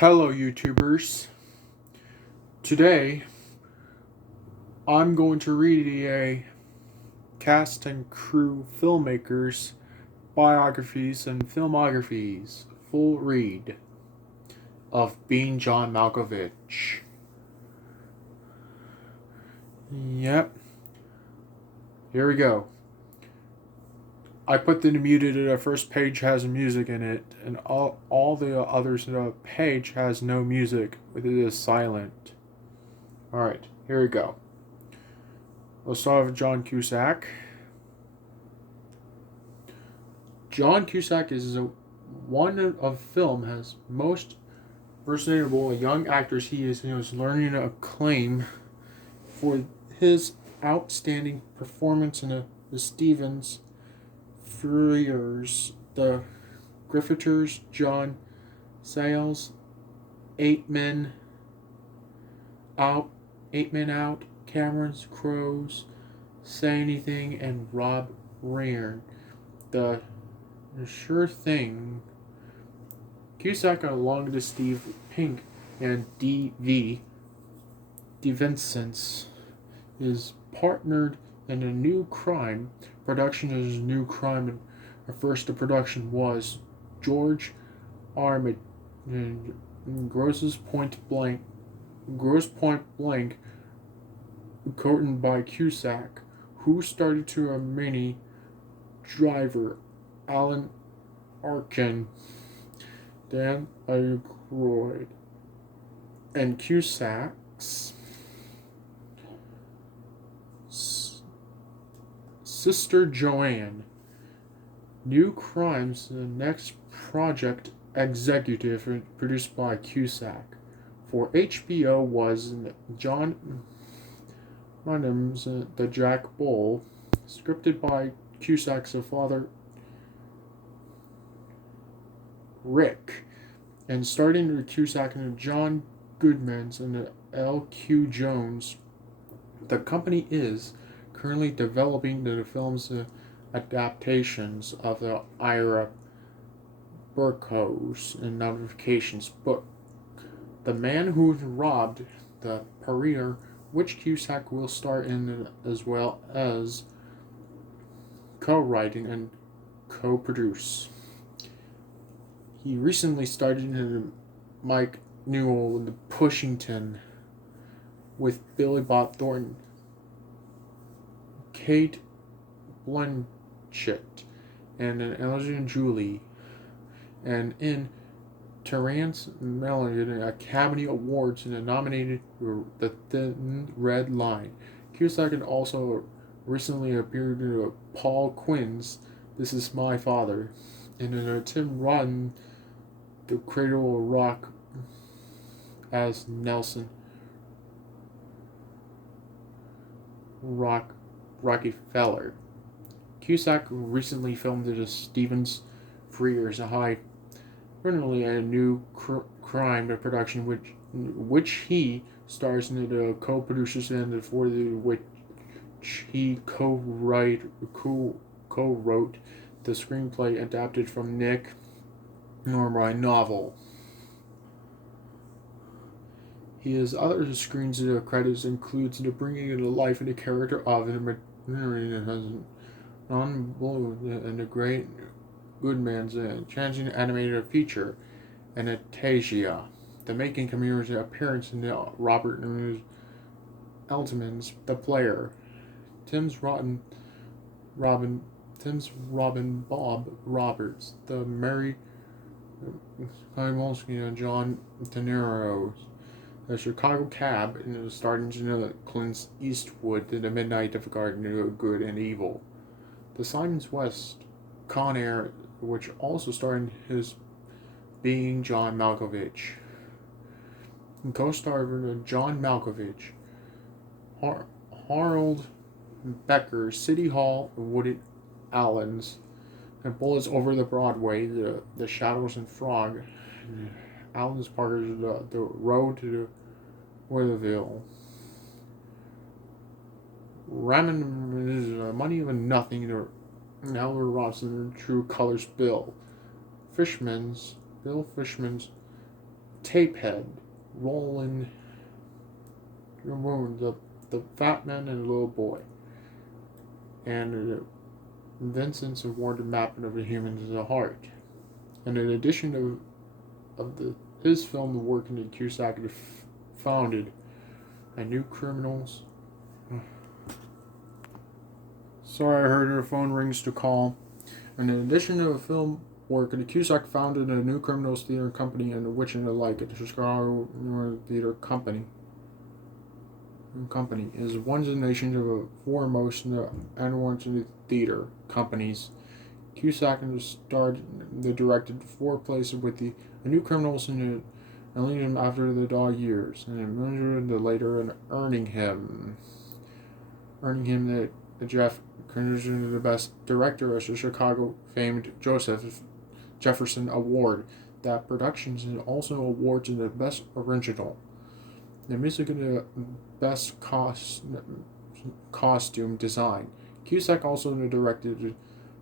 Hello, YouTubers. Today, I'm going to read a cast and crew filmmakers, biographies, and filmographies full read of being John Malkovich. Yep, here we go. I put the muted. The first page has music in it, and all the others in the page has no music. It is silent. Alright, here we go. Let's start with John Cusack. John Cusack is one of film has most versatile young actors. He is learning acclaim for his outstanding performance in the Stevens Frears, the Griffithers, John Sayles, Eight Men Out, Cameron's Crows, Say Anything, and Rob Reiner. The Sure Thing. Cusack, along with Steve Pink and D.V. DeVincent's, is partnered in a new crime. Production is a new crime, and at first the production was George Armid and Gross Point Blank, co-written by Cusack, who started to a mini driver, Alan Arkin, Dan Aykroyd, and Cusack's sister Joanne. New Crimes, the next project executive produced by Cusack. For HBO was John Adams, The Jack Bull, scripted by Cusack's father Rick, and starting with Cusack and John Goodman's and L.Q. Jones. The company is currently developing the film's adaptations of the Ira Burkos and Notifications book, The Man Who Robbed the Parier, which Cusack will star in as well as co-writing and co-produce. He recently started in Mike Newell in the Pushington with Billy Bob Thornton, Kate Blanchett, and Angelina Jolie, and in Terrence Malick Academy Awards and nominated for The Thin Red Line. Cusack also recently appeared in Paul Quinn's This Is My Father, and in Tim Rotten, The Cradle of Rock as Nelson Rockefeller. Cusack recently filmed the Stevens Frears, a high currently a new crime production which he stars in the co-producers and for which he co-wrote the screenplay adapted from Nick Norman novel. His other screen credits includes the bringing to life of the character of non-blue and the Great Goodman's changing animated feature, Anastasia. The making community appearance in the Robert Altman's The Player, Tim's Robin Bob Roberts, The Mary Klimowski and John De Niro, The Chicago Cab, and the starting Clint Eastwood in The Midnight of Garden Good and Evil. The Simons West Con Air, which also starred his being John Malkovich. And co-starred John Malkovich, Harold Becker, City Hall, Woody Allen's, and Bullets Over the Broadway, the Shadows and Frog, Allen's Parker's the Road to Witherville. Ramen is Money of Nothing, Albert Robson, True Colors Bill Fishman's Tapehead, Roland, the fat man and the little boy, and Vincent's awarded mapping of the human as a heart. And in addition his film work in the Cusack founded a new criminals. Sorry, I heard your phone rings to call. And in addition to the film work, the Cusack founded a new criminals theater company and the Witch and the Like at the Chicago Theater Company. Is one of the nation's foremost and one of the theater companies. Cusack starred the directed 4 plays with the New Criminals and Elysium after the dog years, and measured the later and earning him the Jeff considered the best director of the Chicago famed Joseph Jefferson Award. That productions also awards in the best original, the music and the best costume design. Cusack also directed the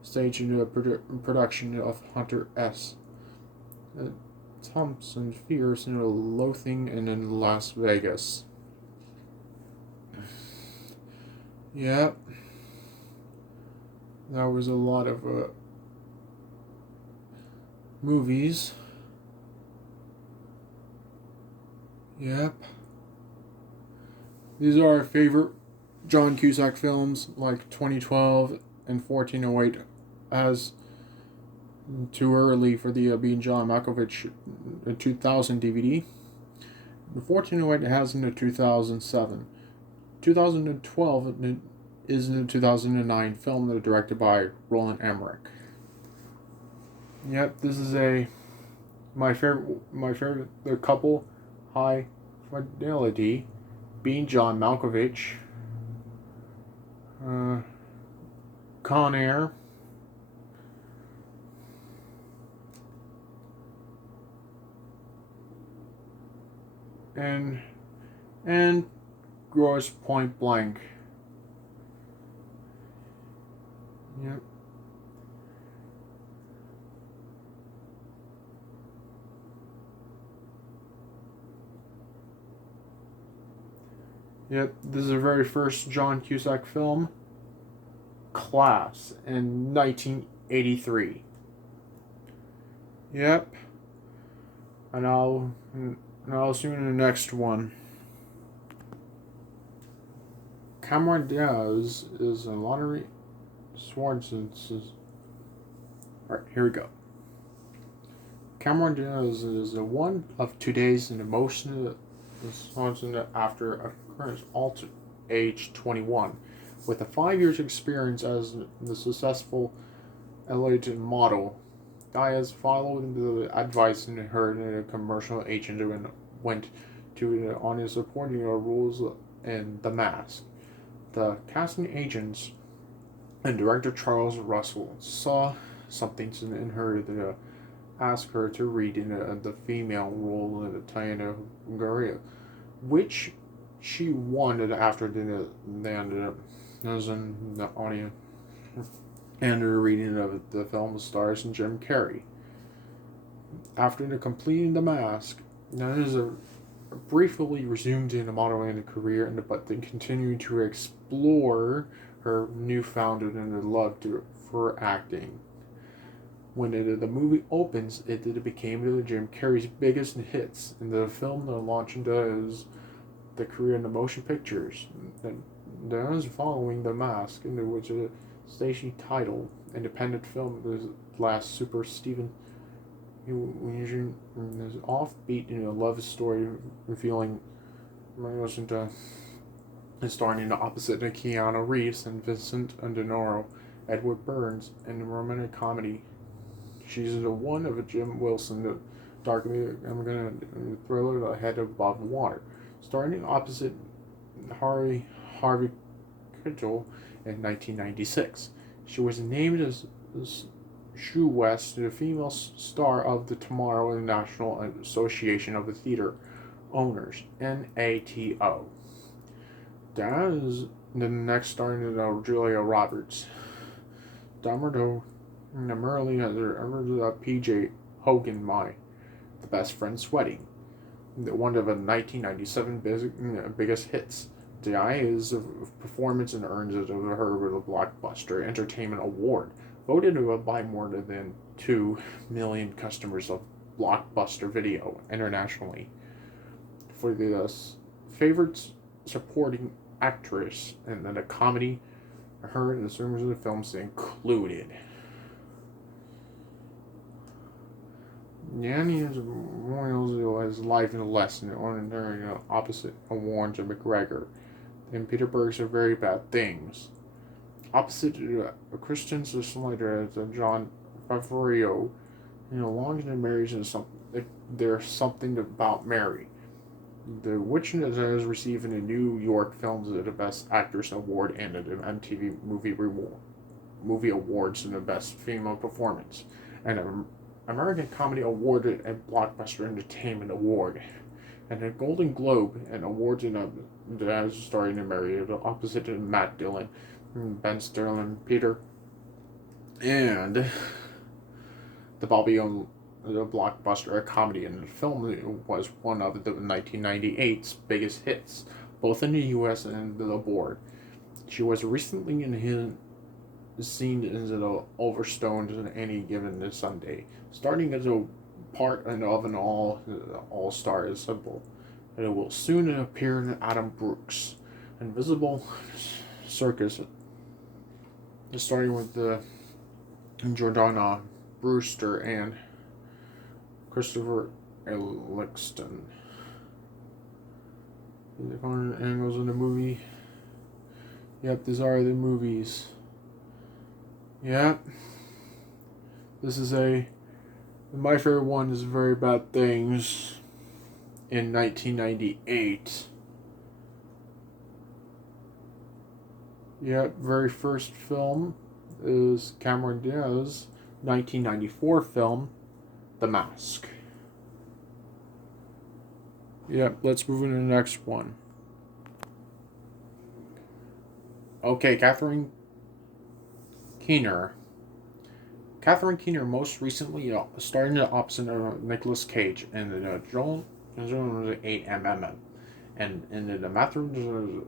stage in the production of Hunter S. Thompson Fears in Loathing in Las Vegas. Yep. That was a lot of movies. Yep. These are our favorite John Cusack films, like 2012 and 1408, as too early for the being John Malkovich 2000 DVD. The 1408 has in the 2007. 2012 is in the 2009 film directed by Roland Emmerich. Yep, this is my favorite the couple, High Fidelity, being John Malkovich, Con Air, and Gross Point Blank. Yep. Yep, this is the very first John Cusack film, Class, in 1983. Yep. And I'll see you in the next one. Cameron Diaz is a lottery. Swartzen's. Alright, here we go. Cameron Diaz is one of today's and the most after occurrence altered age 21, with a 5 years experience as the successful LA model. Diaz followed the advice and heard a commercial agent and went to on his supporting roles in The Mask. The casting agents and director Charles Russell saw something in her to ask her to read in the female role in the Diana Garia, which she wanted after the audience and the reading of the film stars and Jim Carrey. After completing The Mask, Diana briefly resumed in a modeling career, but then continued to explore her newfound love for acting. When the movie opens, it became Jim Carrey's biggest hits, and the film launched the career in the motion pictures. That was following The Mask, and which a station title independent film, the last Super Steven. There's offbeat, love story revealing starring in the opposite of Keanu Reeves and Vincent D'Onofrio, Edward Burns, and the romantic comedy. She's the one of Jim Wilson, the dark thriller The Head Above Water, starring opposite Harvey Keitel in 1996. She was named as Shue West, the female star of the Tomorrow National Association of the Theater Owners, NATO. That is the next starring Julia Roberts. Damardo Merlin has PJ Hogan, the best friend's wedding. one of the 1997 biggest hits. The Eye is a performance and earns it her with a Blockbuster Entertainment Award, voted by more than 2 million customers of Blockbuster Video internationally. For the favorite supporting actress and then a comedy, her and the singers of the films included. Yanni's memorials his life in a lesson on opposite awards of McGregor. And Peter Berg's are very bad things. Opposite Christian Slater as John Favreau, long and marries and there's something about Mary. The Witch has received a New York Films the Best Actress Award and an MTV Movie Awards and the Best Female Performance, and an American Comedy Award and Blockbuster Entertainment Award, and a Golden Globe and awards as starring in Mary opposite to Matt Dillon, Ben Sterling, Peter, and the Bobby on the Blockbuster, a comedy, and the film was one of the 1998's biggest hits, both in the U.S. and the abroad. She was recently seen as an Overstoned on Any Given Sunday, starting as a part of an all-star ensemble, and it will soon appear in Adam Brooks' Invisible Circus, starting with Jordana Brewster and Christopher Eccleston. The angles in the movie. Yep, these are the movies. Yep. This is my favorite one is Very Bad Things in 1998. Yep, very first film is Cameron Diaz's 1994 film, The Mask. Yep, let's move on to the next one. Okay, Catherine Keener. Catherine Keener most recently starred in the opposite of Nicolas Cage in the Joel 8mm, and in the Matthew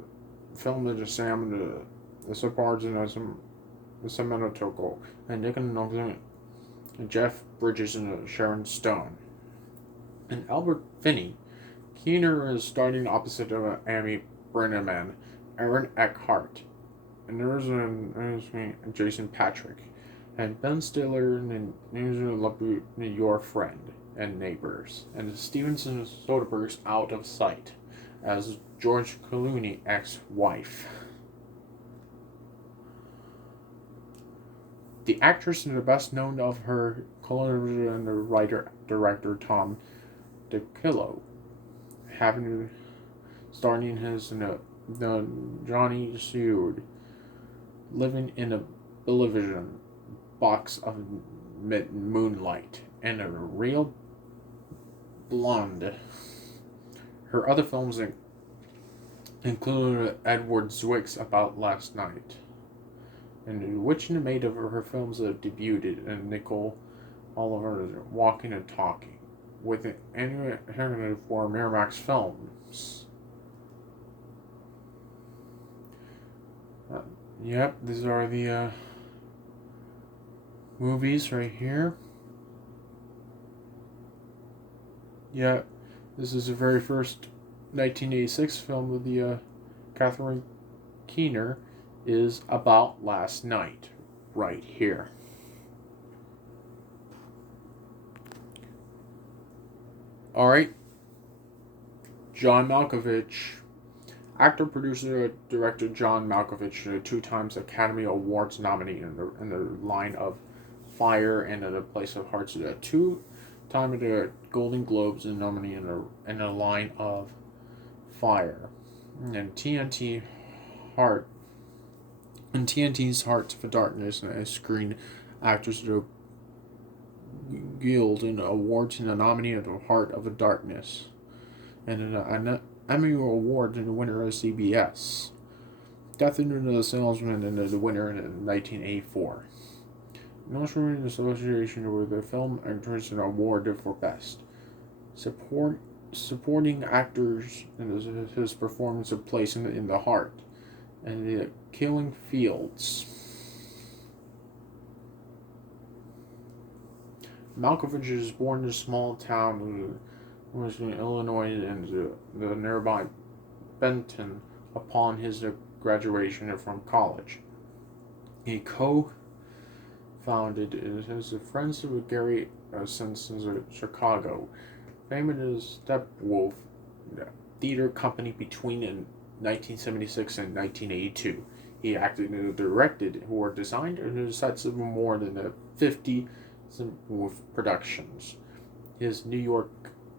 film the Sam the Suppards and the Seminotoko and Nick and Jeff Bridges and Sharon Stone. And Albert Finney, Keener is starting opposite of Amy Brenneman, Aaron Eckhart, and there's Jason Patrick, and Ben Stiller and Your Friend and Neighbors, and Stevenson Soderbergh's Out of Sight as George Clooney's ex-wife. The actress and the best known of her collaborator and the writer-director Tom DeCillo, having starring his the Johnny Stewart, living in a television box of moonlight, and a real blonde. Her other films include Edward Zwick's About Last Night, and which made of her films that debuted, and Nicole Oliver's Walking and Talking, with an annual for Miramax Films. Yep, these are the movies right here. Yep, this is the very first 1986 film of the Catherine Keener is About Last Night, right here. Alright, John Malkovich. Actor, producer, director John Malkovich, 2 times Academy Awards nominee in the line of Fire and in the Place of Hearts, 2 times the Golden Globes and nominee in the line of Fire, and TNT's Heart for Darkness and a Screen Actors Guild and awards in the nominee of the Heart of the Darkness, and an Emmy Award and the winner of CBS. Death in the Salesman and the winner in 1984. National Association with the Film Actors and Award for Best. Support supporting actors and his performance of Place in the Heart and the Killing Fields. Malkovich was born in a small town in Illinois and the nearby Benton upon his graduation from college. He co-founded his friends with Gary Simpson's Chicago, famous as Steppenwolf theater company between 1976 and 1982. He acted and directed or designed sets of more than 50 Wolf productions. His New York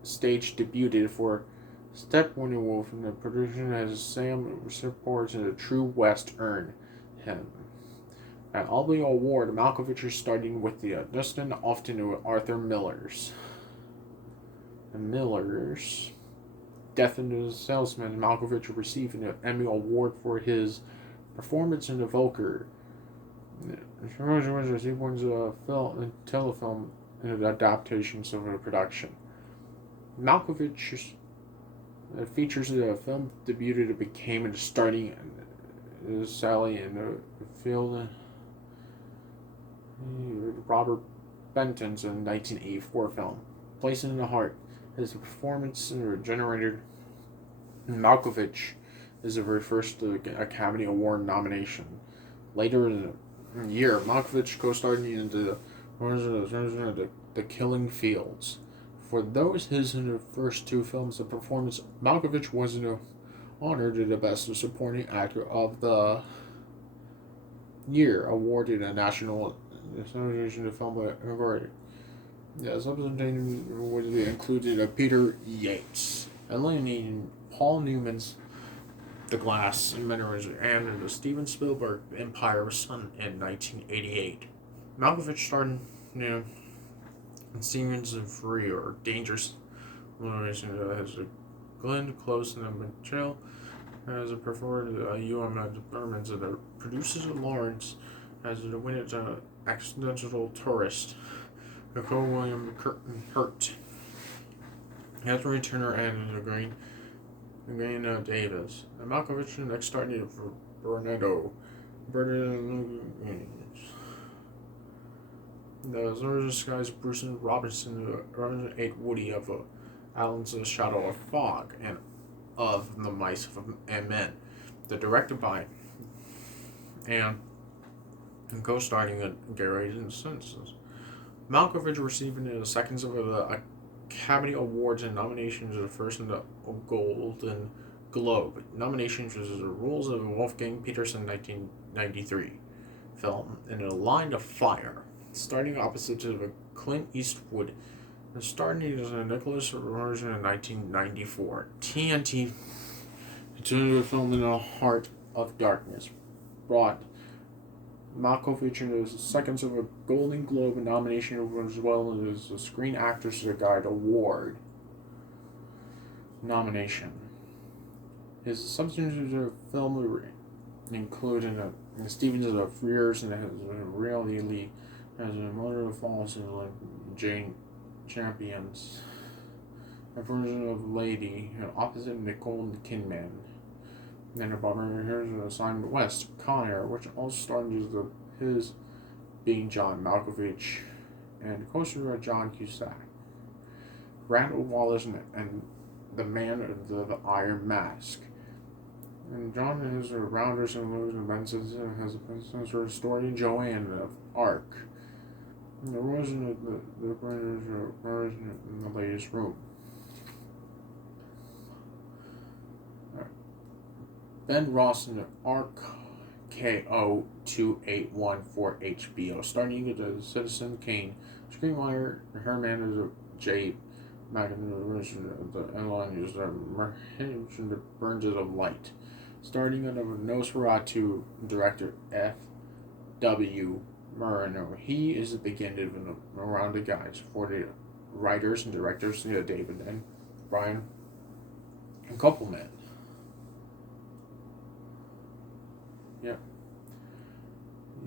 stage debuted for Steppenwolf in the production as Sam supports in the True West earned him an Albee Award. Malkovich starting with the Dustin often with Arthur Miller's. Death in the Salesman. Malkovich received an Emmy Award for his performance in the Volker. Film telefilm and adaptations of a production. Malkovich features a film debuted that became starting Sally in the field. Robert Benton's 1984 film, Place in the Heart. His performance generated Malkovich is the very first Academy Award nomination. Later in the year, Malkovich co-starred in the Killing Fields. For those his first two films of performance, Malkovich was honored the Best Supporting Actor of the Year, awarded a National Association of Film Award. Subsequently was included Peter Yates, eliminating Paul Newman's The Glass and Minerals and the Steven Spielberg Empire of Sun in 1988. Malkovich starred in scenes of Free or Dangerous as Glenn Close and Michelle as a performer U.M. Departments of the producers of Lawrence as the winner's accidental tourist. Nicole William Hurt, Catherine Turner, and Green Davis. And Malkovich next started for Bernardo. The Zorza Skies, Bruce and Robinson ate Woody of Allen's Shadow of Fog and of The Mice and Men. The directed by and co-starring Gary Simpson. Malkovich received the seconds of the Academy Awards and nominations of the first in the Golden Globe. Nominations was the Rules of Wolfgang Peterson 1993 film in A Line of Fire, starting opposite to Clint Eastwood and starring as a Nicholas version in 1994. TNT continued the film in the Heart of Darkness brought Malkovich in the seconds of a Golden Globe nomination as well as a Screen Actors Guild Award nomination. His substantive film included Stevens of Frears and has really Lee as a Mother of Falls and Jane Champions, a version of Lady opposite Nicole Kidman. And above her, here's an assignment West, Con Air, which also started as his being John Malkovich and co-star John Cusack. Randall Wallace and the Man of the Iron Mask. And John is a Rounders and Lewis and Benson has a business story Joanne of Ark. And the version of the version in the latest room. Ben Ross in RKO 281 for HBO, starting with the Citizen Kane, screenwriter Herman is J. McIntyre, the airline is the Burns of Light, starting with Nosferatu director F.W. Murnau. He is the beginning of around the guys for the writers and directors David and Brian Koppelman.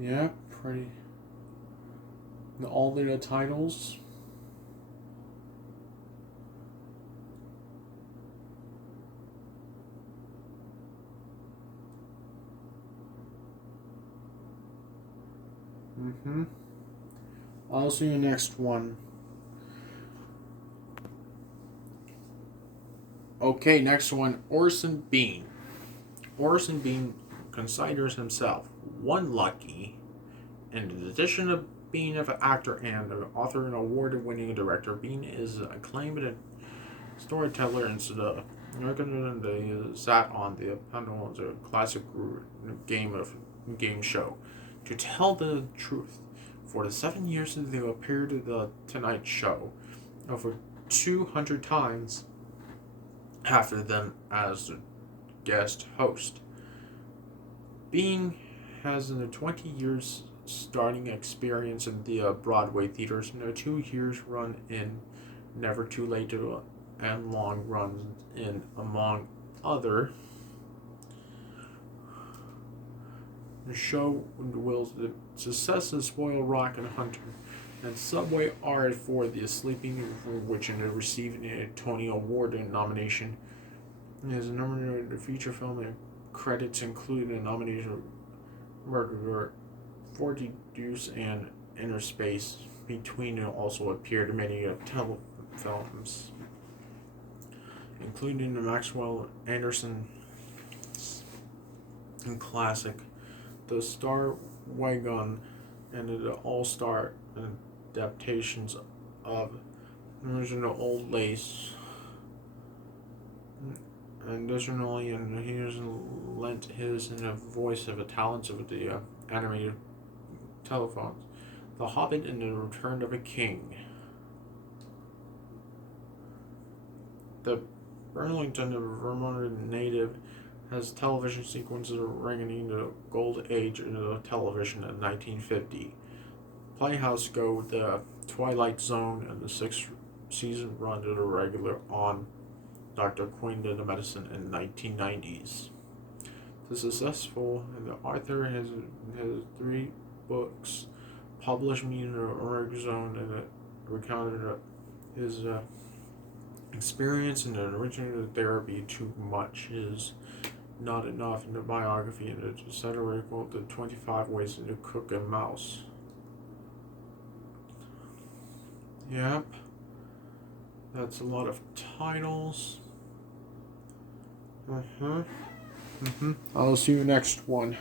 Yeah, pretty. All the titles. I'll see you next one. Okay, next one, Orson Bean. Orson Bean considers himself one lucky, in addition to being an actor and an author and award-winning director. Bean is acclaimed storyteller and the American sat on the panel of the classic game show to tell the truth. For the 7 years they appeared in the Tonight Show, over 200 times after them as the guest host. Bean has 20 years starting experience in the Broadway theaters and a 2 years run in Never Too Late to and long runs in, among other. The show will the success of Spoil Rock and Hunter and Subway Art for the Sleeping, for which received a Tony Award nomination. His number of the feature film and credits include a nomination for 40 Deuce and Inner Space Between, and also appeared in many telefilms, including the Maxwell Anderson classic The Star Wagon and the all-star adaptations of original Old Lace. Additionally, and he has lent his voice of the talents of the animated telephones, The Hobbit and the Return of a King. The Burlington, Vermont native, has television sequences ringing the gold age of television in 1950. Playhouse Go, The Twilight Zone, and the 6th season run to the regular on Dr. Quinn did the medicine in 1990s. The successful and the author has 3 books published in the Oregon Zone, and it recounted his experience in the original therapy. Too much is not enough in the biography, and the satirical The 25 Ways to Cook a Mouse. Yep. That's a lot of titles. I'll see you next one.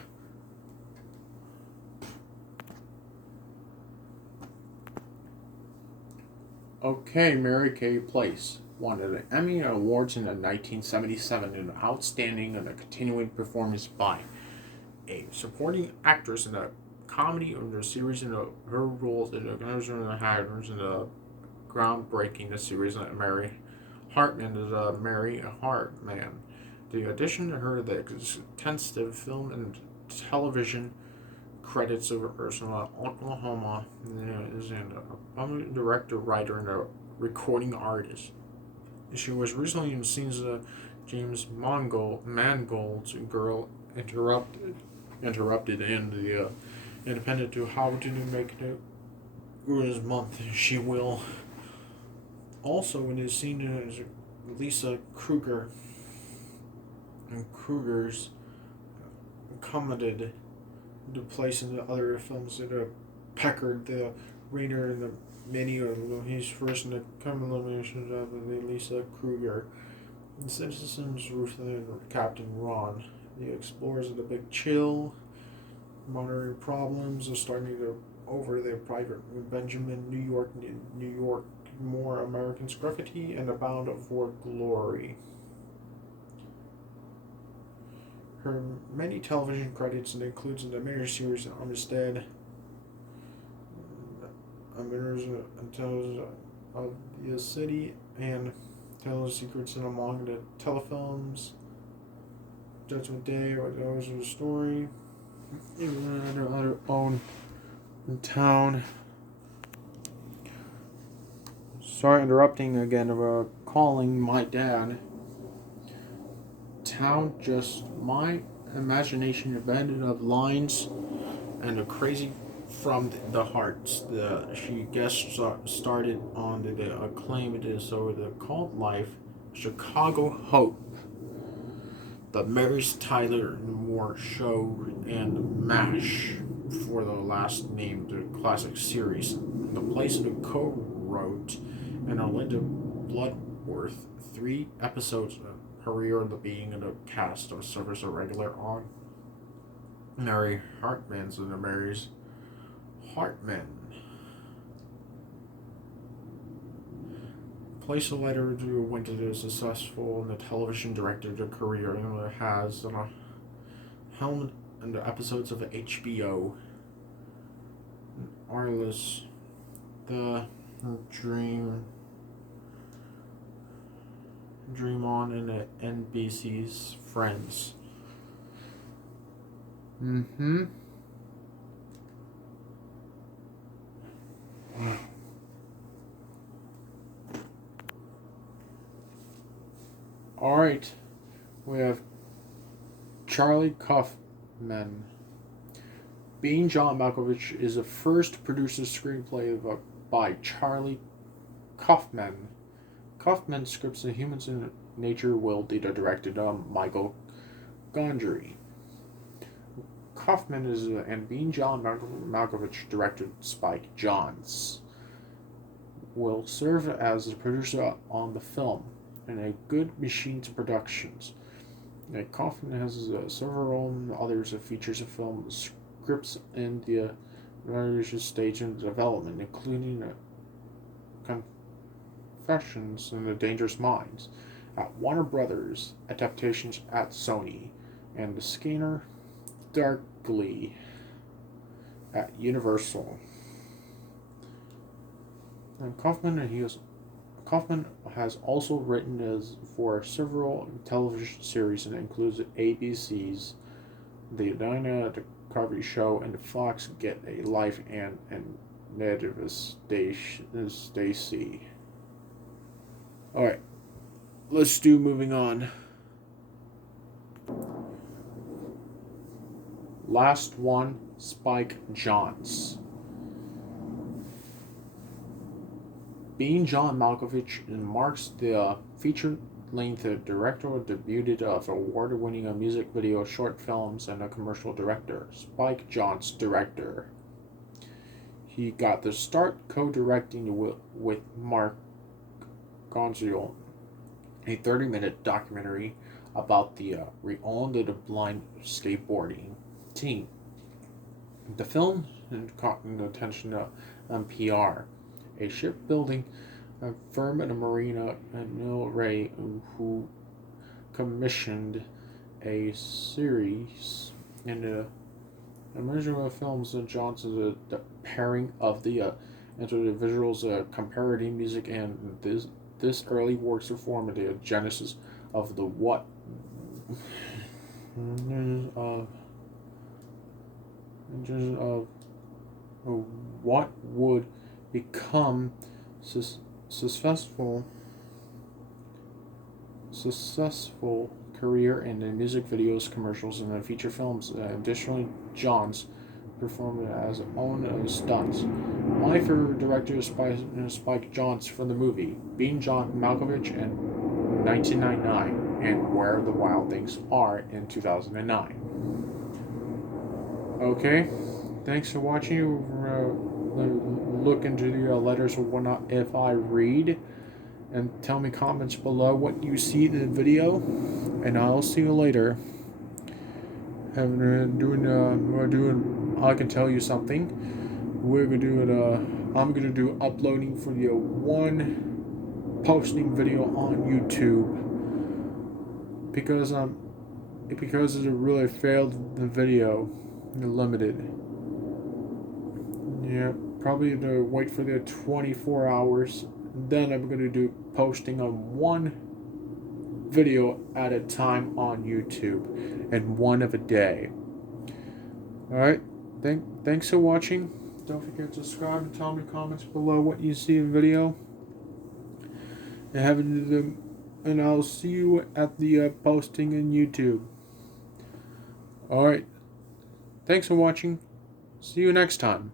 Okay, Mary Kay Place won the Emmy Awards in 1977 in outstanding and a continuing performance by a supporting actress in a comedy or the series in her roles in the Hatters in the groundbreaking series Mary Hartman is Mary Hartman. The addition to her the extensive film and television credits of Ursula Oklahoma is a director, writer, and a recording artist. She was recently in scenes of James Mangold's Girl Interrupted and the Independent to How to Make It this month. She will also in his scene as Lisa Kruger and Kruger's commented to place in the other films that Peckard, the Rainer, and the many he's first in the combination of the Lisa Kruger, the Citizens Ruth and Captain Ron. The explorers of the Big Chill, monitoring problems of starting to over the private Benjamin, New York, more American Scruffity, and Abound for Glory. Her many television credits includes the miniseries Armistead, Tales of the City, and Tales of Secrets, and among the telefilms, Judgment Day, or Those of the Story, even her own town. Sorry, interrupting again. Calling my dad. Town, just my imagination abandoned of lines and a crazy from the hearts. She guest started on the acclaimed so the Cult Life, Chicago Hope, the Mary Tyler Moore Show, and MASH. for the last named classic series. The place co-wrote and Linda Bloodworth 3 episodes per year, the being in the cast of service a regular on Mary Hartman's and the Mary's Hartman. Place later went to a successful in the television director career and has helmed in the episodes of HBO, Arliss, The Dream On, and the NBC's Friends. Alright, we have Charlie Kaufman. Being John Malkovich is the first produced screenplay by Charlie Kaufman. Kaufman's scripts in Humans in Nature will be directed Michael Gondry. Kaufman is and Being John Malkovich directed Spike Jonze will serve as the producer on the film and a Good Machines Productions. Kaufman has several others of features of film scripts in the various stages of development, including Confessions and The Dangerous Minds at Warner Brothers, adaptations at Sony, and The Scanner Darkly at Universal. And Kaufman has also written for several television series and includes ABC's The Dinah Carvey Show and Fox Get a Life and Nedvis Stacy. Alright, let's do moving on. Last one, Spike Jonze. Being John Malkovich marks the feature-length directorial debut of award-winning music video, short films, and a commercial director, Spike Jonze director. He got the start co-directing with Mark Gonzial, a 30-minute documentary about the reowned the blind skateboarding team. The film caught the attention of NPR, a shipbuilding firm and a marina at Mill Ray, who commissioned a series in the original films of Johnson's the pairing of the into the visuals, comparative music, and this early works of form the genesis of the what what would become successful career in the music videos, commercials, and feature films. Additionally, Jonze performed as own stunts. My favorite director is Spike Jonze for the movie Being John Malkovich in 1999 and Where the Wild Things Are in 2009. Okay, thanks for watching. Look into the letters or whatnot if I read, and tell me comments below what you see in the video, and I'll see you later. I can tell you something. I'm gonna do uploading for the one posting video on YouTube because it really failed the video, limited. Yeah, probably to wait for the 24 hours. Then I'm going to do posting on one video at a time on YouTube and one of a day. Alright, thanks for watching. Don't forget to subscribe and tell me comments below what you see in the video. And I'll see you at the posting in YouTube. Alright, thanks for watching. See you next time.